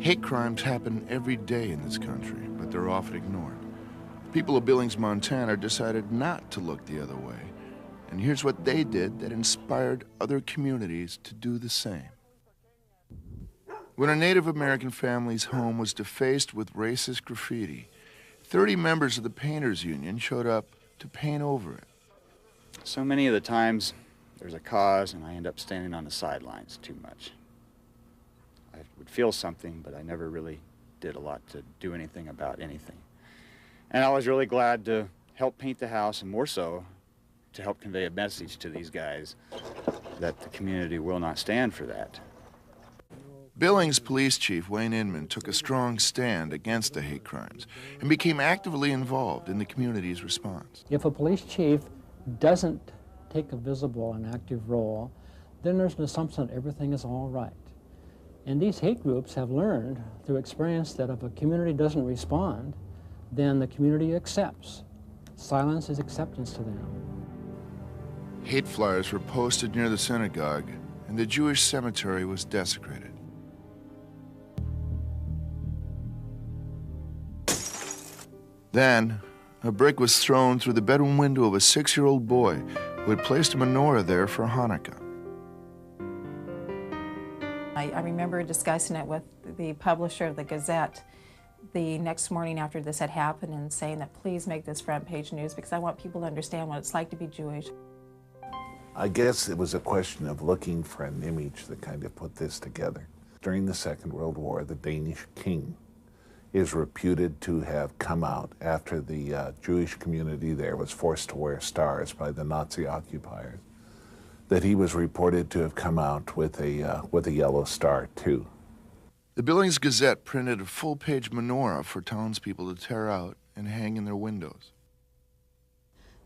Hate crimes happen every day in this country, but they're often ignored. The people of Billings, Montana decided not to look the other way, and here's what they did that inspired other communities to do the same. When a Native American family's home was defaced with racist graffiti, 30 members of the Painters Union showed up to paint over it. So many of the times, there's a cause and I end up standing on the sidelines too much. I would feel something, but I never really did a lot to do anything about anything. And I was really glad to help paint the house, and more so, to help convey a message to these guys that the community will not stand for that. Billings Police Chief Wayne Inman took a strong stand against the hate crimes and became actively involved in the community's response. If a police chief doesn't take a visible and active role, then there's an assumption that everything is all right. And these hate groups have learned through experience that if a community doesn't respond, then the community accepts. Silence is acceptance to them. Hate flyers were posted near the synagogue, and the Jewish cemetery was desecrated. Then, a brick was thrown through the bedroom window of a 6-year-old boy who had placed a menorah there for Hanukkah. I remember discussing it with the publisher of the Gazette the next morning after this had happened and saying that please make this front page news because I want people to understand what it's like to be Jewish. I guess it was a question of looking for an image that kind of put this together. During the Second World War, the Danish king is reputed to have come out after the Jewish community there was forced to wear stars by the Nazi occupiers, that he was reported to have come out with a yellow star too. The Billings Gazette printed a full-page menorah for townspeople to tear out and hang in their windows.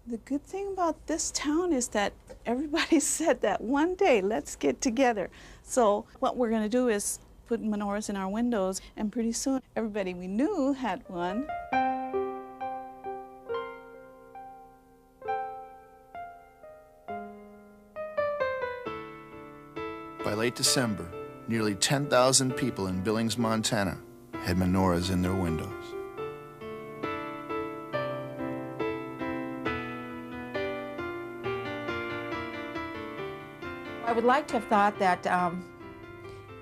The good thing about this town is that everybody said that one day, let's get together. So what we're going to do is put menorahs in our windows, and pretty soon everybody we knew had one. By late December, nearly 10,000 people in Billings, Montana had menorahs in their windows. I would like to have thought that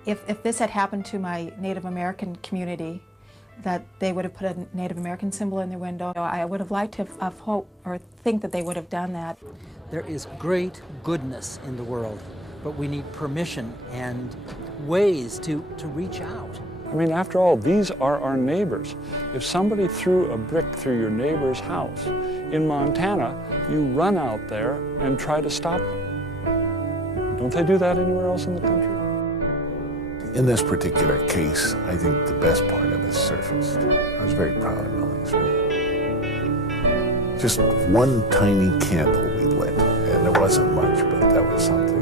if this had happened to my Native American community, that they would have put a Native American symbol in their window. I would have liked to have hoped or think that they would have done that. There is great goodness in the world, but we need permission and ways to reach out. I mean, after all, these are our neighbors. If somebody threw a brick through your neighbor's house in Montana, you run out there and try to stop them. Don't they do that anywhere else in the country? In this particular case, I think the best part of it surfaced. I was very proud of Billings. Just one tiny candle we lit, and it wasn't much, but that was something.